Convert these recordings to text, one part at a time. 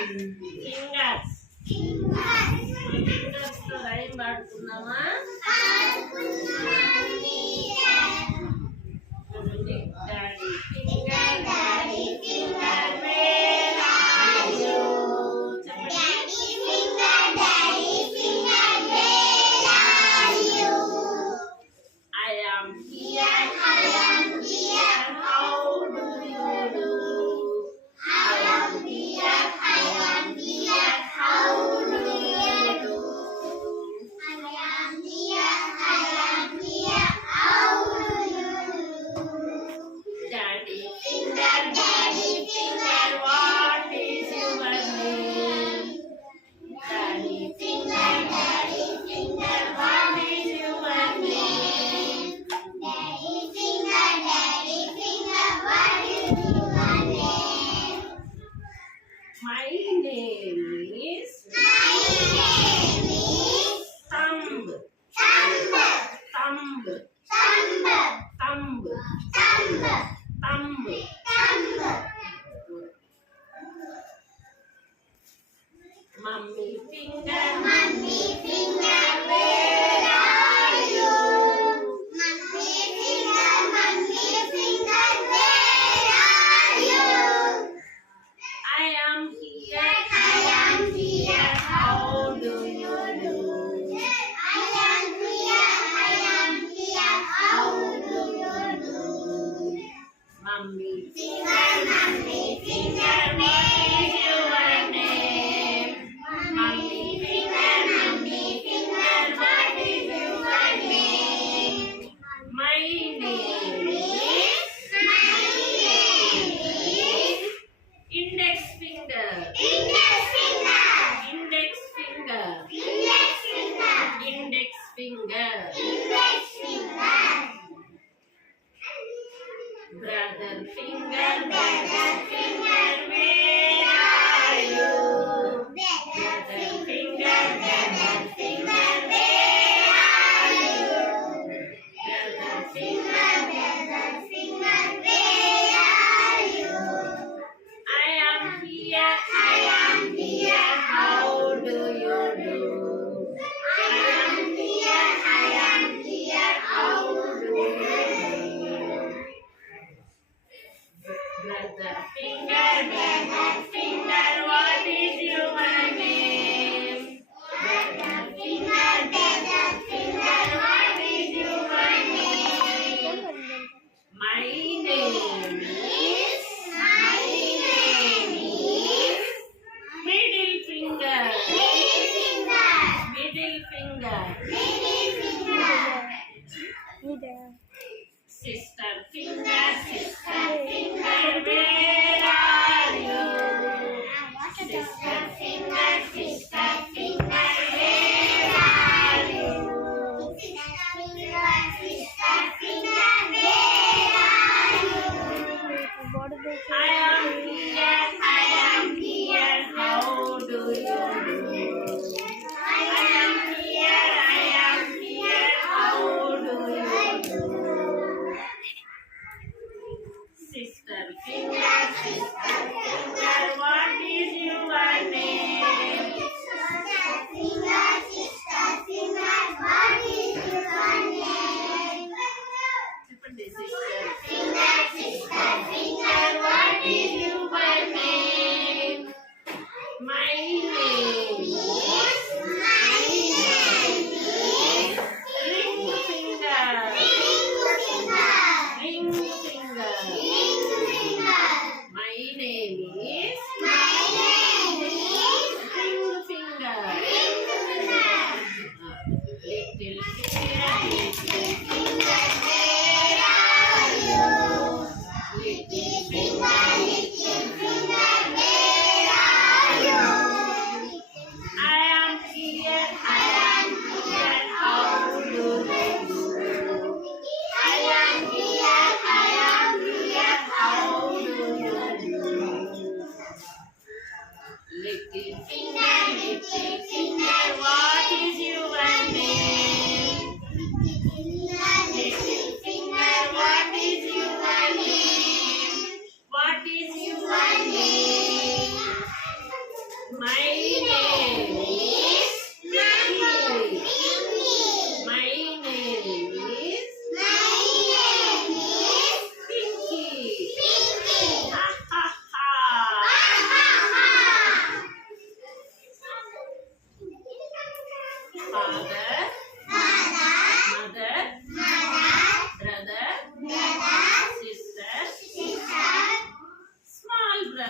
Fingers fingers తో rhyme పాడుకున్నామా? Daddy finger daddy finger where are you? Daddy finger daddy finger where are you? I am here, how do you do? I am here, how do you do? I am here, how do you do? Daddy finger, what is your name? Daddy finger, what is your name? Daddy finger, what is your name? My name is Thumb. Mummy finger, where are you? Mummy finger, where are you? I am here, how do you do? I am here, how do you do? Mummy finger, what is your name? Mummy finger, what is your name? My name is Index finger. Brother finger, where are you? Brother finger, where are you? Brother finger, where are you? I am here, how do you do? I am here, how do you do? Brother finger, what is your name? Brother finger, what is your name? My name is middle finger. Sister finger, where are you? Sister finger, where are you? Sister finger, where are you? I am here, how do you do? I am here, how do you do? Sister finger, what is your name? Sister finger, what is your name? చెప్పండి. Sister finger, what is your name? My name is ring finger. My name is ring finger. Little finger, where are you? Little finger, where are you? I am here, how do you do? I am here, how do you do?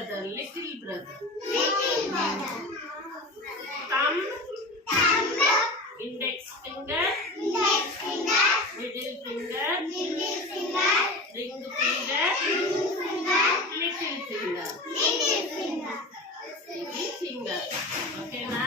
brother, little brother. Little brother. Thumb, Thumb. index finger, Index finger. middle finger, Middle finger. ring finger, Ring finger. little finger. Little finger. Little finger. Okay, na?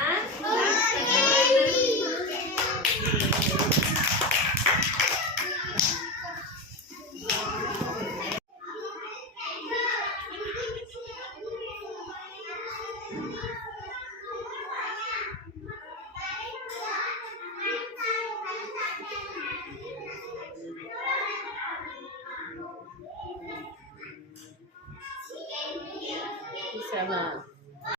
Seven.